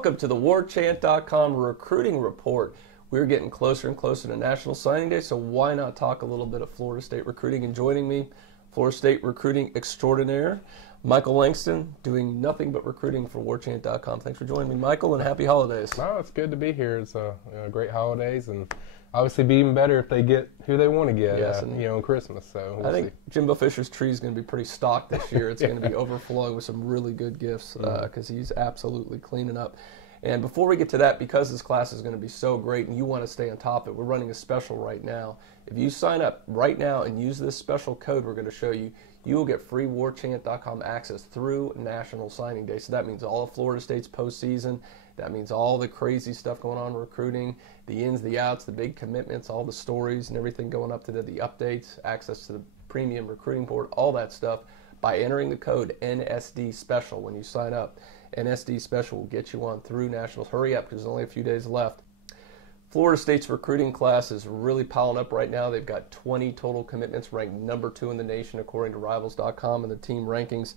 Welcome to the Warchant.com recruiting report. We're getting closer and closer to National Signing Day, so why not talk a little bit of Florida State recruiting? And joining me, Florida State recruiting extraordinaire, Michael Langston, doing nothing but recruiting for Warchant.com. Thanks for joining me, Michael, and happy holidays. No, it's good to be here. It's great holidays, and obviously be even better if they get who they want to get, yes, on Christmas. So we'll I think see. Jimbo Fisher's tree is going to be pretty stocked this year. It's going to be overflowing with some really good gifts because he's absolutely cleaning up. And before we get to that, because this class is going to be so great and you want to stay on top of it, we're running a special right now. If you sign up right now and use this special code we're going to show you, you will get free Warchant.com access through National Signing Day. So that means all of Florida State's postseason. That means all the crazy stuff going on in recruiting, the ins, the outs, the big commitments, all the stories and everything going up to the updates, access to the premium recruiting board, all that stuff by entering the code NSDSpecial when you sign up. NSDSpecial will get you on through Nationals. Hurry up because there's only a few days left. Florida State's recruiting class is really piling up right now. They've got 20 total commitments, ranked number 2 in the nation according to Rivals.com and the team rankings.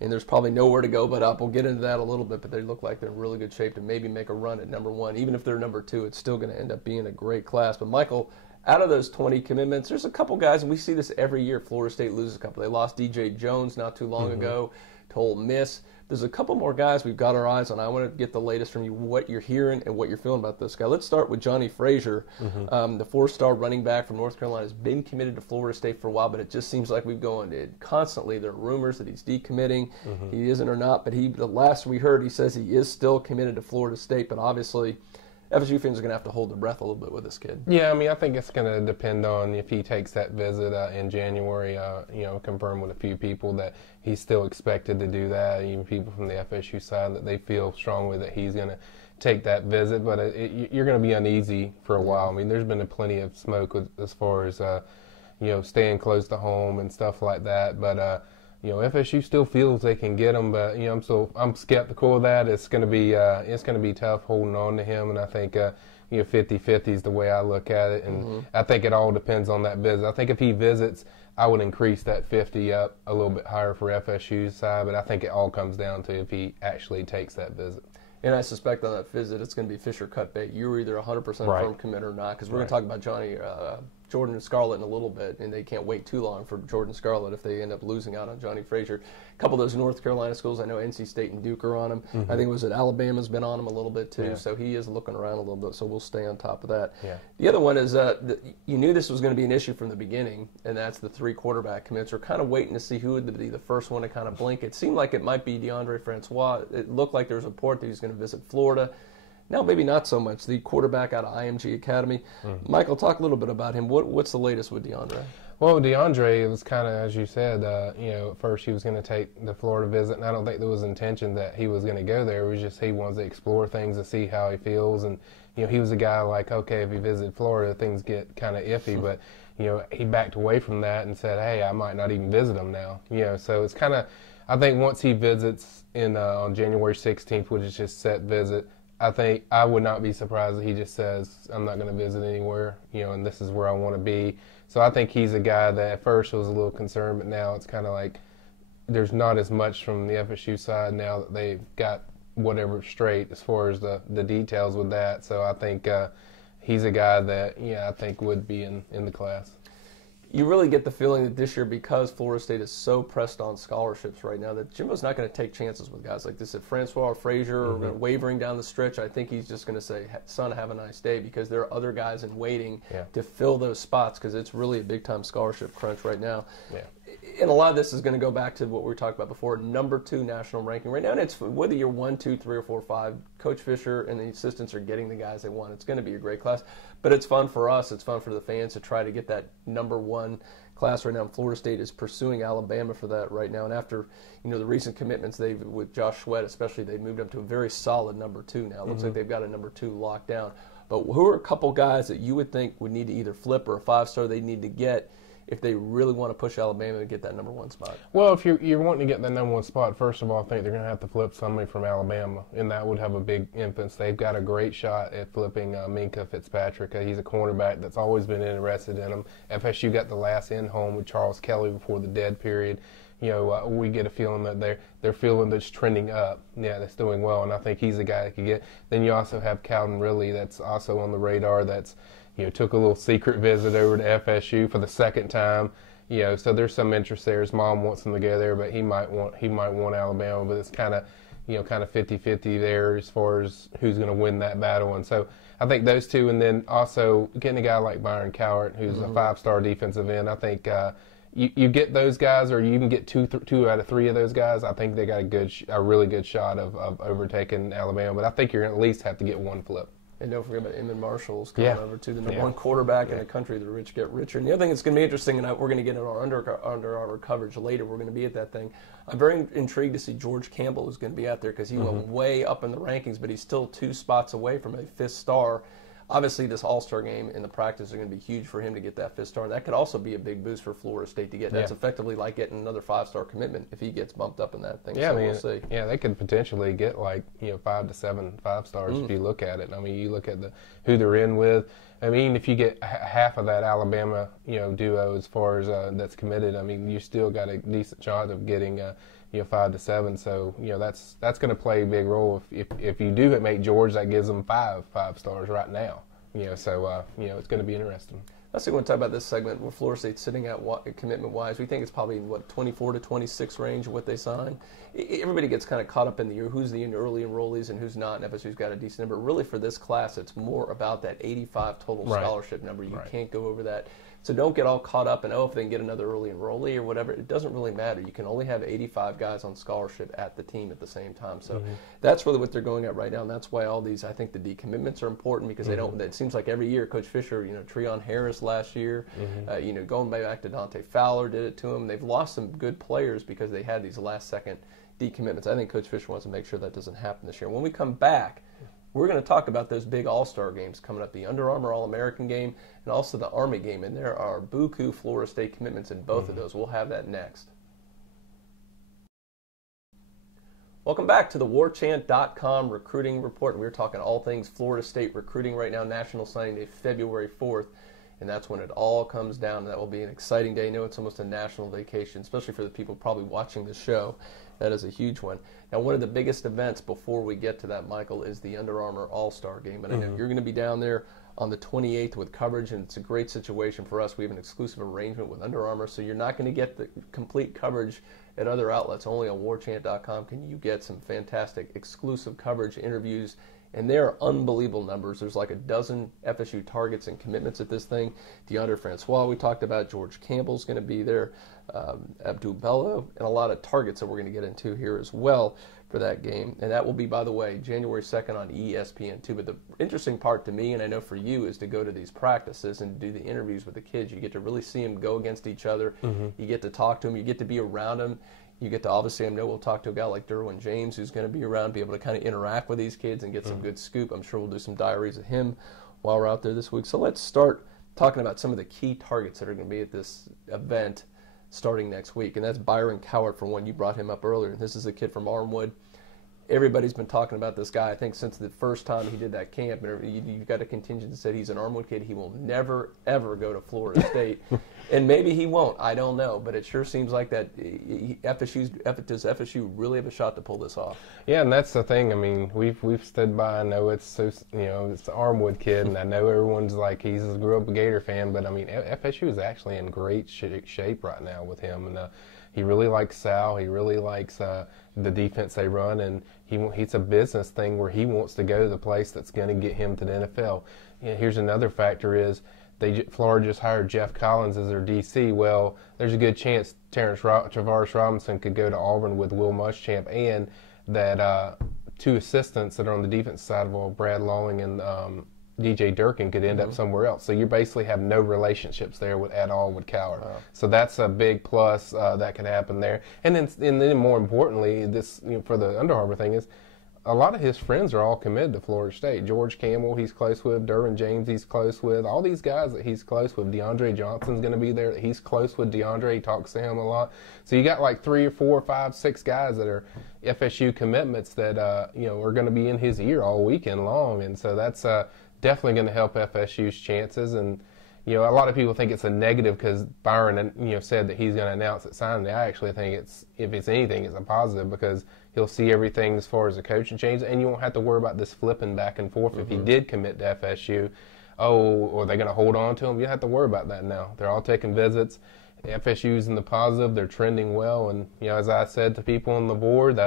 And there's probably nowhere to go but up. We'll get into that a little bit, but they look like they're in really good shape to maybe make a run at number 1. Even if they're number 2, it's still going to end up being a great class. But Michael, out of those 20 commitments, there's a couple guys, and we see this every year. Florida State loses a couple. They lost DJ Jones not too long ago to Ole Miss. There's a couple more guys we've got our eyes on. I want to get the latest from you, what you're hearing and what you're feeling about this guy. Let's start with Johnny Frazier, the 4-star running back from North Carolina. Has been committed to Florida State for a while, but it just seems like we've gone constantly. There are rumors that he's decommitting. He isn't or not, but the last we heard, he says he is still committed to Florida State, but obviously FSU fans are going to have to hold their breath a little bit with this kid. Yeah, I mean, I think it's going to depend on if he takes that visit in January, confirm with a few people that he's still expected to do that, even people from the FSU side, that they feel strongly that he's going to take that visit. But you're going to be uneasy for a while. I mean, there's been plenty of smoke as far as, staying close to home and stuff like that. But, FSU still feels they can get him, but I'm skeptical of that. It's going to be tough holding on to him, and I think 50-50 is the way I look at it, and I think it all depends on that visit. I think if he visits, I would increase that 50 up a little bit higher for FSU's side, but I think it all comes down to if he actually takes that visit. And I suspect on that visit, it's going to be Fisher cut bait. You're either 100% firm commit or not, because we're going to talk about Jordan Scarlett in a little bit, and they can't wait too long for Jordan Scarlett if they end up losing out on Johnny Frazier. A couple of those North Carolina schools, I know NC State and Duke are on him. I think it was that Alabama's been on him a little bit too, so he is looking around a little bit, so we'll stay on top of that. Yeah. The other one is you knew this was going to be an issue from the beginning, and that's the 3 quarterback commits. We're kind of waiting to see who would be the first one to kind of blink. It seemed like it might be DeAndre Francois. It looked like there was a report that he was going to visit Florida. Now maybe not so much. The quarterback out of IMG Academy. Michael, talk a little bit about him. What's the latest with DeAndre? Well, DeAndre, it was kind of, as you said, at first he was going to take the Florida visit, and I don't think there was intention that he was going to go there. It was just he wanted to explore things to see how he feels, and he was a guy like, okay, if he visited Florida, things get kind of iffy, but he backed away from that and said, hey, I might not even visit him now. So it's kind of, I think once he visits on January 16th, which is just set visit, I think I would not be surprised if he just says, I'm not going to visit anywhere, and this is where I want to be. So I think he's a guy that at first was a little concerned, but now it's kind of like there's not as much from the FSU side now that they've got whatever straight as far as the details with that. So I think he's a guy that, I think would be in the class. You really get the feeling that this year, because Florida State is so pressed on scholarships right now, that Jimbo's not going to take chances with guys like this. If Francois or Frazier are wavering down the stretch, I think he's just going to say, son, have a nice day, because there are other guys in waiting to fill those spots, because it's really a big-time scholarship crunch right now. Yeah. And a lot of this is going to go back to what we were talking about before, number 2 national ranking right now. And it's whether you're 1, 2, 3, or 4, 5, Coach Fisher and the assistants are getting the guys they want. It's going to be a great class. But it's fun for us. It's fun for the fans to try to get that number 1 class right now. And Florida State is pursuing Alabama for that right now. And after the recent commitments with Josh Sweat especially, they've moved up to a very solid number 2 now. It looks like they've got a number 2 locked down. But who are a couple guys that you would think would need to either flip or a 5-star they need to get if they really want to push Alabama and get that number 1 spot? Well, if you're wanting to get the number 1 spot, first of all, I think they're going to have to flip somebody from Alabama, and that would have a big influence. They've got a great shot at flipping Minka Fitzpatrick. He's a cornerback that's always been interested in him. FSU got the last in home with Charles Kelly before the dead period. We get a feeling that they're feeling that's trending up. Yeah, that's doing well, and I think he's a guy that could get. Then you also have Calvin Ridley that's also on the radar. That's took a little secret visit over to FSU for the second time. So there's some interest there. His mom wants him to go there, but he might want Alabama. But it's kind of 50-50 there as far as who's going to win that battle. And so I think those two, and then also getting a guy like Byron Cowart, who's a 5-star defensive end. I think you get those guys, or you can get two out of 3 of those guys. I think they got a really good shot of overtaking Alabama. But I think you're going to at least have to get 1 flip. And don't forget about Emmitt Marshall's coming over to the number 1 quarterback in the country. The rich get richer. And the other thing that's going to be interesting, and we're going to get into our Under Armour coverage later. We're going to be at that thing. I'm very intrigued to see George Campbell, who's going to be out there, because he went way up in the rankings, but he's still 2 spots away from a 5th star. Obviously, this All-Star game and the practice are going to be huge for him to get that 5th star. And that could also be a big boost for Florida State to get. That's effectively like getting another 5-star commitment if he gets bumped up in that thing. Yeah, so we'll see. Yeah, they could potentially get 5 to 7 5-stars if you look at it. I mean, you look at who they're in with. I mean, if you get half of that Alabama duo as far as that's committed, I mean, you still got a decent shot of getting 5 to 7. So that's going to play a big role. If you do make George, that gives them 5 5-stars right now. So it's going to be interesting. Let's see. We want to talk about this segment where Florida State's sitting at commitment-wise. We think it's probably 24 to 26 range of what they sign. Everybody gets kind of caught up in who's the early enrollees and who's not. And FSU's got a decent number. Really, for this class, it's more about that 85 total scholarship number. You can't go over that. So don't get all caught up in, if they can get another early enrollee or whatever. It doesn't really matter. You can only have 85 guys on scholarship at the team at the same time. So that's really what they're going at right now. And that's why all these, I think the decommitments are important, because they don't, it seems like every year, Coach Fisher, Treon Harris last year, going back to Devonte Fowler did it to him. They've lost some good players because they had these last-second decommitments. I think Coach Fisher wants to make sure that doesn't happen this year. When we come back, we're going to talk about those big All-Star games coming up, the Under Armour All-American game and also the Army game. And there are buku Florida State commitments in both of those. We'll have that next. Welcome back to the Warchant.com recruiting report. We're talking all things Florida State recruiting right now. National Signing Day, February 4th. And that's when it all comes down. That will be an exciting day. I know it's almost a national vacation, especially for the people probably watching the show. That is a huge one. Now, one of the biggest events before we get to that, Michael, is the Under Armour All-Star Game. And I know you're going to be down there on the 28th with coverage, and it's a great situation for us. We have an exclusive arrangement with Under Armour, so you're not going to get the complete coverage at other outlets. Only on Warchant.com can you get some fantastic exclusive coverage, interviews, and there are unbelievable numbers. There's like a dozen FSU targets and commitments at this thing. DeAndre Francois, we talked about. George Campbell's going to be there. Abdul Bello, and a lot of targets that we're going to get into here as well for that game. And that will be, by the way, January 2nd on ESPN2. But the interesting part to me, and I know for you, is to go to these practices and do the interviews with the kids. You get to really see them go against each other. You get to talk to them. You get to be around them. You get to, obviously, I know we'll talk to a guy like Derwin James, who's going to be around, be able to kind of interact with these kids and get some good scoop. I'm sure we'll do some diaries of him while we're out there this week. So let's start talking about some of the key targets that are going to be at this event starting next week. And that's Byron Cowart, for one. You brought him up earlier. This is a kid from Armwood. Everybody's been talking about this guy, I think, since the first time he did that camp. You've got a contingent that said he's an Armwood kid. He will never, ever go to Florida State. And maybe he won't. I don't know. But it sure seems like that. Does FSU really have a shot to pull this off? Yeah, and that's the thing. I mean, we've stood by. I know it's it's the Armwood kid, and I know everyone's like he's a grew up a Gator fan, but I mean FSU is actually in great shape right now with him, and he really likes Sal. He really likes the defense they run, and he's a business thing where he wants to go to the place that's going to get him to the NFL. Here's another factor is Florida just hired Jeff Collins as their DC. Well, there's a good chance Travaris Robinson could go to Auburn with Will Muschamp, and that 2 assistants that are on the defense side of all, Brad Lawing and DJ Durkin, could end up somewhere else. So you basically have no relationships there at all with Cowart. Wow. So that's a big plus that can happen there. And then more importantly, this for the Under Armour thing is a lot of his friends are all committed to Florida State. George Campbell, he's close with. Derwin James, he's close with. All these guys that he's close with. DeAndre Johnson's going to be there. He's close with DeAndre. He talks to him a lot. So you got like 3 or 4 or 5, 6 guys that are FSU commitments that are going to be in his ear all weekend long, and so that's definitely going to help FSU's chances. And a lot of people think it's a negative because Byron said that he's going to announce it signing. I actually think if it's anything, it's a positive because he'll see everything as far as the coaching change, and you won't have to worry about this flipping back and forth. If he did commit to FSU, are they going to hold on to him? You don't have to worry about that now. They're all taking visits. FSU's in the positive. They're trending well, and as I said to people on the board,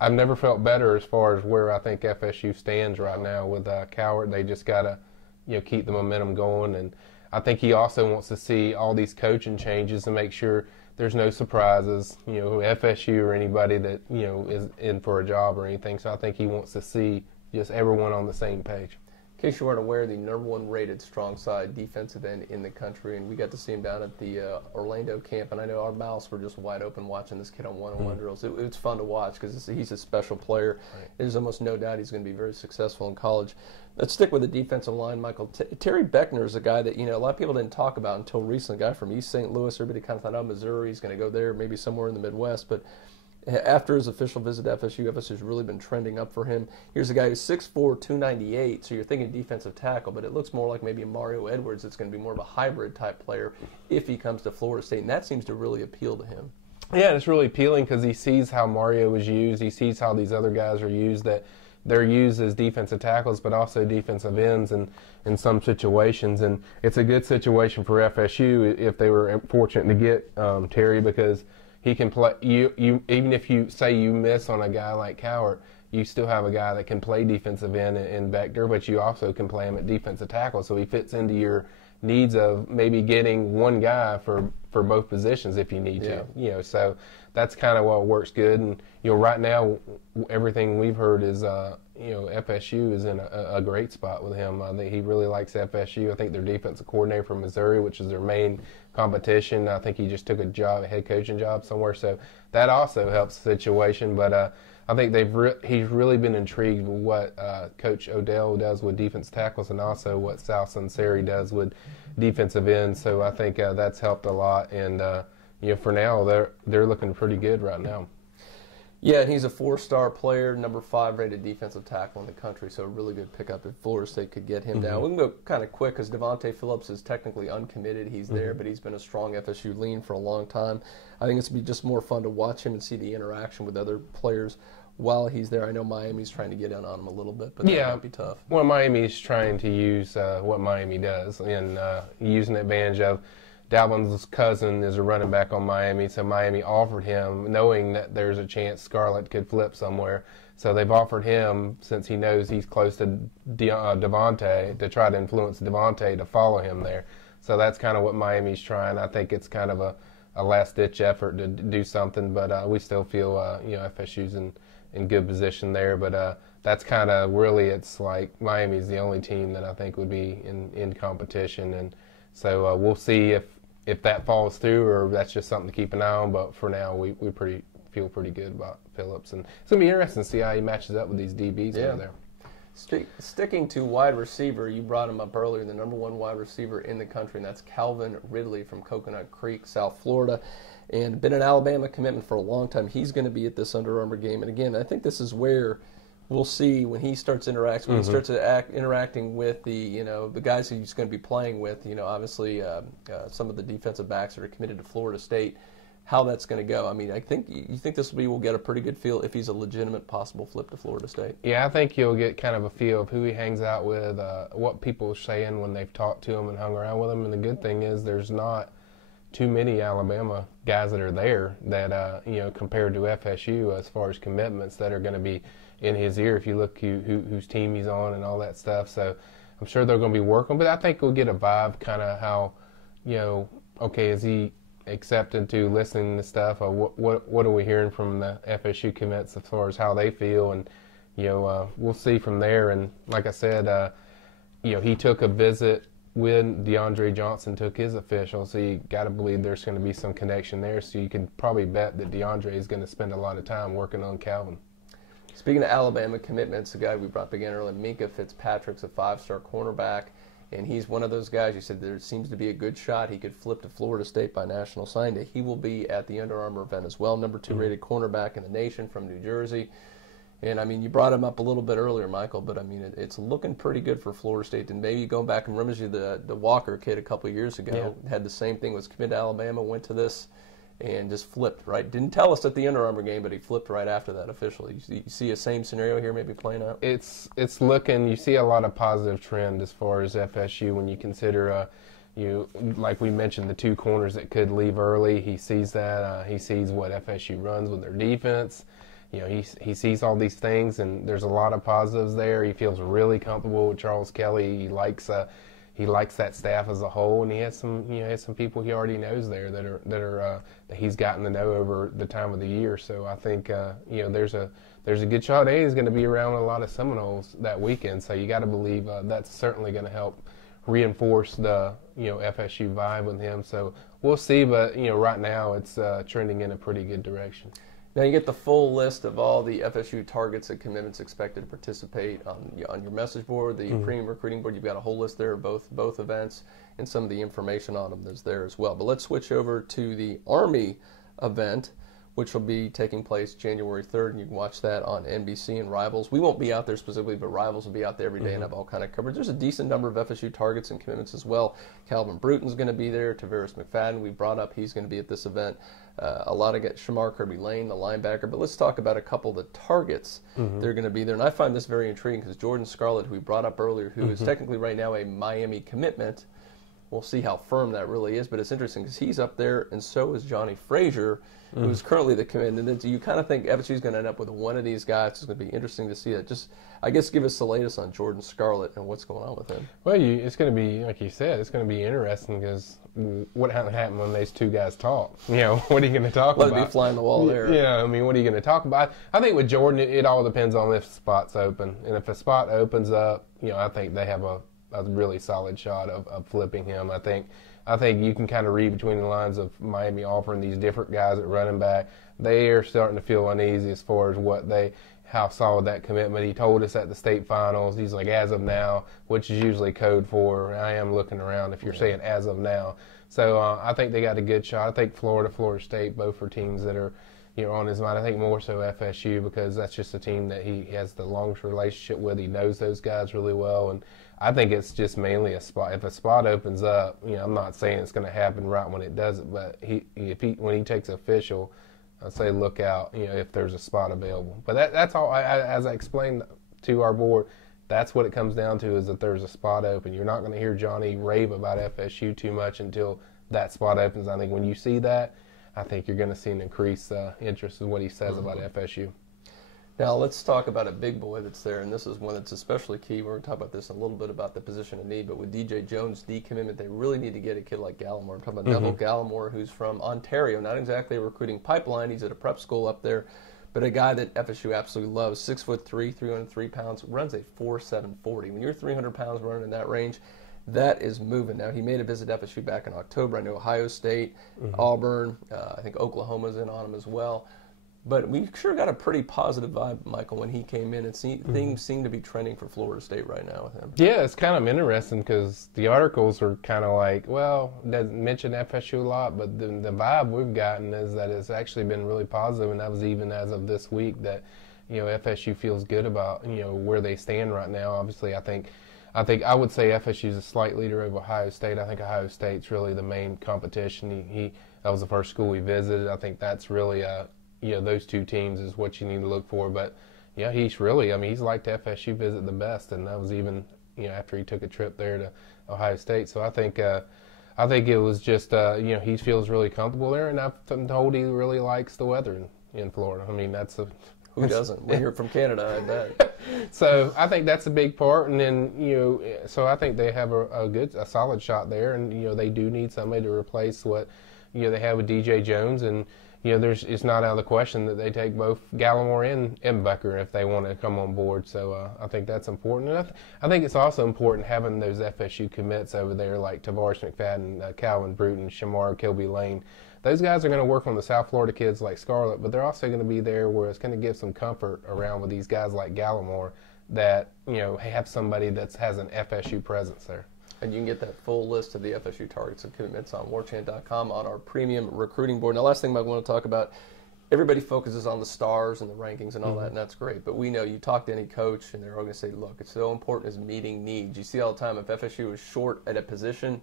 I've never felt better as far as where I think FSU stands right now with Cowart. They just got to keep the momentum going, and I think he also wants to see all these coaching changes and make sure there's no surprises, FSU or anybody that, is in for a job or anything. So I think he wants to see just everyone on the same page. In case you weren't aware, the #1 rated strong side defensive end in the country, and we got to see him down at the Orlando camp, and I know our mouths were just wide open watching this kid on one-on-one drills. It's fun to watch because he's a special player. Right. There's almost no doubt he's going to be very successful in college. Let's stick with the defensive line, Michael. Terry Beckner is a guy that a lot of people didn't talk about until recently. A guy from East St. Louis. Everybody kind of thought, Missouri, he's going to go there, maybe somewhere in the Midwest, but after his official visit to FSU's really been trending up for him. Here's a guy who's 6'4", 298, so you're thinking defensive tackle, but it looks more like maybe Mario Edwards. It's going to be more of a hybrid type player if he comes to Florida State, and that seems to really appeal to him. Yeah, it's really appealing because he sees how Mario was used. He sees how these other guys are used, that they're used as defensive tackles but also defensive ends in some situations. And it's a good situation for FSU if they were fortunate to get Terry, because he can play. You even if you say you miss on a guy like Cowart, you still have a guy that can play defensive end in Beckner, but you also can play him at defensive tackle. So he fits into your needs of maybe getting one guy for both positions if you need to. So that's kind of what works good. And right now everything we've heard is FSU is in a great spot with him. I think he really likes FSU. I think their defensive coordinator from Missouri, which is their main competition, I think he just took a head coaching job somewhere. So that also helps the situation. But I think he's really been intrigued with what Coach Odell does with defense tackles and also what Sal Sunseri does with defensive ends. So I think that's helped a lot. And for now, they're looking pretty good right now. Yeah, and he's a 4-star player, #5 rated defensive tackle in the country, so a really good pickup if Florida State could get him down. We can go kind of quick because Devonte Phillips is technically uncommitted. He's there, but he's been a strong FSU lean for a long time. I think it's going to be just more fun to watch him and see the interaction with other players while he's there. I know Miami's trying to get in on him a little bit, but that might be tough. Well, Miami's trying to use what Miami does and using advantage of Dalvin's cousin is a running back on Miami, so Miami offered him, knowing that there's a chance Scarlett could flip somewhere. So they've offered him, since he knows he's close to Devonte, to try to influence Devonte to follow him there. So that's kind of what Miami's trying. I think it's kind of a last-ditch effort to do something, but we still feel FSU's in good position there. But that's kind of really, it's like Miami's the only team that I think would be in competition, and so we'll see if that falls through or that's just something to keep an eye on. But for now, we feel pretty good about Phillips, and it's gonna be interesting to see how he matches up with these DBs over there. Sticking to wide receiver, you brought him up earlier, the #1 wide receiver in the country, and that's Calvin Ridley from Coconut Creek, South Florida, and been an Alabama commitment for a long time. He's going to be at this Under Armour game, and again, I think this is where we'll see when he starts interacting. When he starts interacting with the the guys he's going to be playing with. Obviously some of the defensive backs that are committed to Florida State. How that's going to go. I mean, you think we'll get a pretty good feel if he's a legitimate possible flip to Florida State. Yeah, I think you'll get kind of a feel of who he hangs out with, what people are saying when they've talked to him and hung around with him. And the good thing is there's not too many Alabama guys that are there that compared to FSU as far as commitments that are going to be in his ear if you look whose team he's on and all that stuff. So I'm sure they're going to be working, but I think we'll get a vibe kind of how, okay, is he accepted to listening to stuff, or what are we hearing from the FSU commits as far as how they feel, and we'll see from there. And like I said, he took a visit when DeAndre Johnson took his official, so you got to believe there's going to be some connection there. So you can probably bet that DeAndre is going to spend a lot of time working on Calvin. Speaking of Alabama commitments, the guy we brought up again earlier, Minka Fitzpatrick's a 5-star cornerback, and he's one of those guys you said there seems to be a good shot he could flip to Florida State by national signing day. He will be at the Under Armour event as well, number 2 rated cornerback in the nation from New Jersey. And, I mean, you brought him up a little bit earlier, Michael, but, I mean, it's looking pretty good for Florida State. And maybe going back and remember you the Walker kid a couple of years ago, had the same thing, was committed to Alabama, went to this, and just flipped, right? Didn't tell us at the Under Armour game, but he flipped right after that officially. You see a same scenario here maybe playing out? It's looking, you see a lot of positive trend as far as FSU when you consider, like we mentioned, the 2 corners that could leave early. He sees that. He sees what FSU runs with their defense. He sees all these things, and there's a lot of positives there. He feels really comfortable with Charles Kelly. He likes that staff as a whole, and he has some people he already knows there that he's gotten to know over the time of the year. So I think there's a good shot that he's going to be around a lot of Seminoles that weekend. So you got to believe that's certainly going to help reinforce the FSU vibe with him. So we'll see, but right now it's trending in a pretty good direction. Now you get the full list of all the FSU targets and commitments expected to participate on your message board, the premium recruiting board. You've got a whole list there of both events, and some of the information on them is there as well. But let's switch over to the Army event, which will be taking place January 3rd, and you can watch that on NBC and Rivals. We won't be out there specifically, but Rivals will be out there every day and have all kind of coverage. There's a decent number of FSU targets and commitments as well. Calvin Bruton's going to be there. Tavares McFadden, we brought up, he's going to be at this event. A lot of Shamar Kirby-Lane, the linebacker. But let's talk about a couple of the targets that are going to be there. And I find this very intriguing because Jordan Scarlett, who we brought up earlier, who is technically right now a Miami commitment, we'll see how firm that really is. But it's interesting because he's up there, and so is Johnny Frazier, who's currently the commitment. And you kind of think FSU's going to end up with one of these guys. It's going to be interesting to see that. Just, I guess, give us the latest on Jordan Scarlett and what's going on with him. Well, it's going to be, like you said, it's going to be interesting because what happened when those 2 guys talk? What are you going to talk about? Let it be flying the wall there. I mean, what are you going to talk about? I think with Jordan, it all depends on if the spot's open. And if a spot opens up, I think they have a really solid shot of flipping him. I think you can kind of read between the lines of Miami offering these different guys at running back. They are starting to feel uneasy as far as how solid that commitment. He told us at the state finals, he's like, as of now, which is usually code for, I am looking around if you're saying as of now. So I think they got a good shot. I think Florida State, both are teams that are on his mind. I think more so FSU because that's just a team that he has the longest relationship with. He knows those guys really well, and I think it's just mainly a spot. If a spot opens up, I'm not saying it's going to happen right when it does it, but when he takes official, I'd say look out, if there's a spot available. But that's all. As I explained to our board, that's what it comes down to, is that there's a spot open. You're not going to hear Johnny rave about FSU too much until that spot opens. I think when you see that, I think you're going to see an increased interest in what he says about FSU. Now let's talk about a big boy that's there, and this is one that's especially key. We're going to talk about this a little bit about the position of need, but with DJ Jones' decommitment, they really need to get a kid like Gallimore. I'm talking about Neville Gallimore, who's from Ontario, not exactly a recruiting pipeline. He's at a prep school up there, but a guy that FSU absolutely loves. 6'3", 303 pounds, runs a 4.7 40. When you're 300 pounds running in that range, that is moving. Now, he made a visit to FSU back in October. I know Ohio State, Auburn, I think Oklahoma's in on him as well. But we sure got a pretty positive vibe, Michael, when he came in. And things seem to be trending for Florida State right now with him. Yeah, it's kind of interesting because the articles are kind of like, well, doesn't mention FSU a lot, but the vibe we've gotten is that it's actually been really positive, and that was even as of this week that, FSU feels good about, where they stand right now. Obviously, I think I would say FSU is a slight leader over Ohio State. I think Ohio State's really the main competition. That was the first school we visited. I think that's really those 2 teams is what you need to look for. But yeah, he's liked FSU visit the best, and that was even after he took a trip there to Ohio State. So I think it was just he feels really comfortable there, and I'm told he really likes the weather in Florida. I mean, who doesn't? When you're from Canada, I bet. So I think that's a big part, and then so I think they have a solid shot there, and they do need somebody to replace what they have with DJ Jones, and it's not out of the question that they take both Gallimore and Beckner if they want to come on board. So I think that's important, and I think it's also important having those FSU commits over there like Tavares McFadden, Calvin Bruton, Shamar Kilby-Lane. those guys are going to work on the South Florida kids like Scarlett, but they're also going to be there where it's going to give some comfort around with these guys like Gallimore that, have somebody that has an FSU presence there. And you can get that full list of the FSU targets and commitments on warchant.com on our premium recruiting board. Now, last thing I want to talk about, everybody focuses on the stars and the rankings and all that, and that's great. But we know you talk to any coach, and they're all going to say, look, it's so important as meeting needs. You see all the time if FSU is short at a position,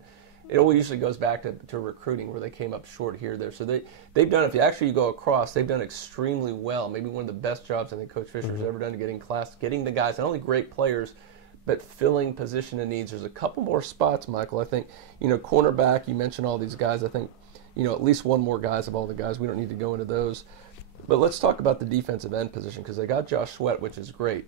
it always usually goes back to recruiting where they came up short here or there. So they've done, if you actually go across, they've done extremely well. Maybe one of the best jobs I think Coach Fisher's ever done getting the guys, not only great players, but filling position and needs. There's a couple more spots, Michael. I think, cornerback, you mentioned all these guys. I think, at least one more guys of all the guys. We don't need to go into those. But let's talk about the defensive end position because they got Josh Sweat, which is great.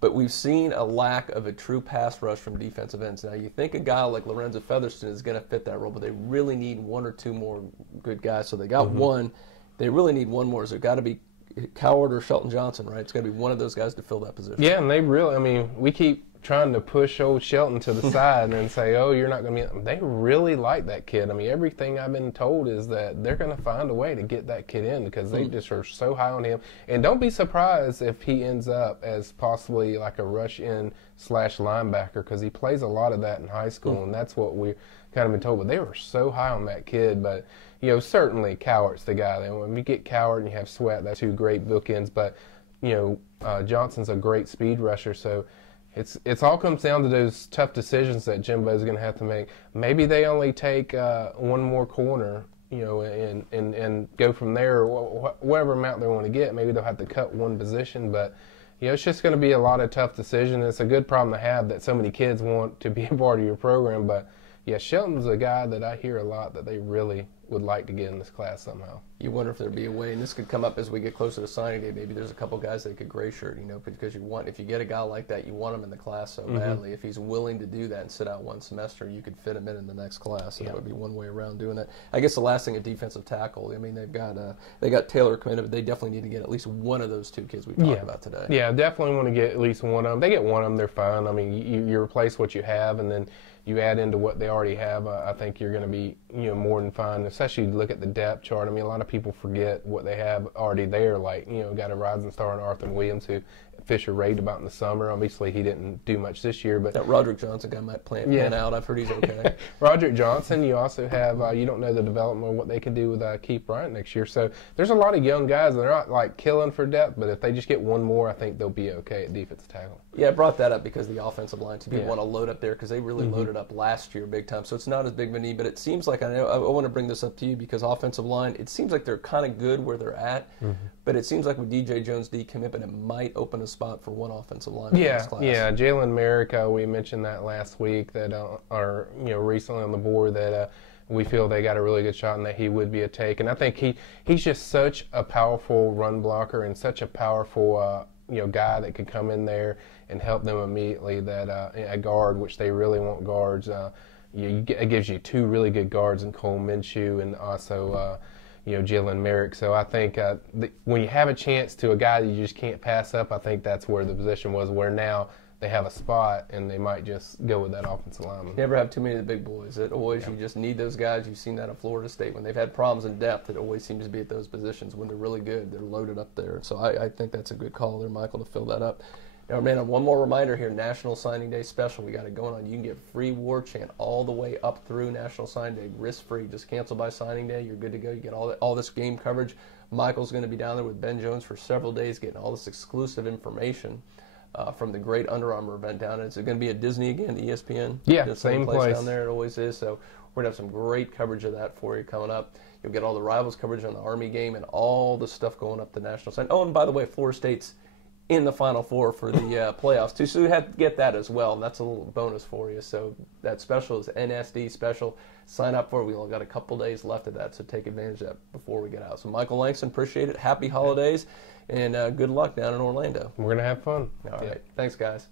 But we've seen a lack of a true pass rush from defensive ends. Now, you think a guy like Lorenzo Featherston is going to fit that role, but they really need one or two more good guys. So they got one. They really need one more. So it got to be Coward or Shelton Johnson, right? It's got to be one of those guys to fill that position. Yeah, and they really, we keep trying to push old Shelton to the side and say, oh, you're not going to be. They really like that kid. Everything I've been told is that they're going to find a way to get that kid in because they just are so high on him. And don't be surprised if he ends up as possibly like a rush-in / linebacker because he plays a lot of that in high school, and that's what we kind of been told. But they were so high on that kid. But, certainly Coward's the guy. When you get Coward and you have Sweat, that's two great bookends. But, Johnson's a great speed rusher, so It's all comes down to those tough decisions that Jimbo's going to have to make. Maybe they only take one more corner, and go from there, whatever amount they want to get. Maybe they'll have to cut one position, but it's just going to be a lot of tough decisions. It's a good problem to have that so many kids want to be a part of your program, but Shelton's a guy that I hear a lot that they really would like to get in this class somehow. You wonder if there'd be a way, and this could come up as we get closer to signing day. Maybe there's a couple guys that could gray shirt, because if you get a guy like that, you want him in the class so badly. If he's willing to do that and sit out one semester, you could fit him in the next class. So that would be one way around doing that. I guess the last thing, a defensive tackle. They've got Taylor committed, but they definitely need to get at least one of those two kids we talked about today. Yeah, definitely want to get at least one of them. They get one of them, they're fine. You replace what you have, and then you add into what they already have. I think you're going to be more than fine, especially look at the depth chart. A lot of people forget what they have already there, like got a rising star in Arthur Williams who Fisher raved about in the summer. Obviously he didn't do much this year, but that Roderick Johnson guy might pan out. I've heard he's okay. Roderick Johnson. You also have you don't know the development of what they can do with Keith Bryant next year. So there's a lot of young guys, and they're not like killing for depth, but if they just get one more, I think they'll be okay at defensive tackle. Yeah, I brought that up because the offensive line, people want to load up there because they really loaded up last year big time. So it's not as big of a need, but it seems like, I want to bring this up to you because offensive line, it seems like they're kind of good where they're at, but it seems like with DJ Jones' decommitment, it might open a spot for one offensive line in this class. Yeah, Jalen Merrick, we mentioned that last week that are recently on the board that we feel they got a really good shot and that he would be a take. And I think he's just such a powerful run blocker and such a powerful guy that could come in there and help them immediately. That a guard, which they really want guards. It gives you two really good guards in Cole Minshew and also Jalen Merrick. So I think when you have a chance to a guy that you just can't pass up, I think that's where the position was. Where now they have a spot and they might just go with that offensive lineman. Never have too many of the big boys. You just need those guys. You've seen that at Florida State when they've had problems in depth. It always seems to be at those positions when they're really good. They're loaded up there. So I think that's a good call there, Michael, to fill that up. Now, man, one more reminder here, National Signing Day special. We got it going on. You can get free Warchant all the way up through National Signing Day, risk-free. Just cancel by signing day. You're good to go. You get all this game coverage. Michael's going to be down there with Ben Jones for several days getting all this exclusive information from the great Under Armour event down. It's going to be at Disney again, ESPN. Yeah, same place down there. It always is. So we're going to have some great coverage of that for you coming up. You'll get all the Rivals coverage on the Army game and all the stuff going up to National Signing. Oh, and by the way, Florida State's in the Final Four for the playoffs, too. So we have to get that as well, and that's a little bonus for you. So that special is NSDSpecial. Sign up for it. We only got a couple days left of that, so take advantage of that before we get out. So Michael Langston, appreciate it. Happy holidays, and good luck down in Orlando. We're going to have fun. All right. Thanks, guys.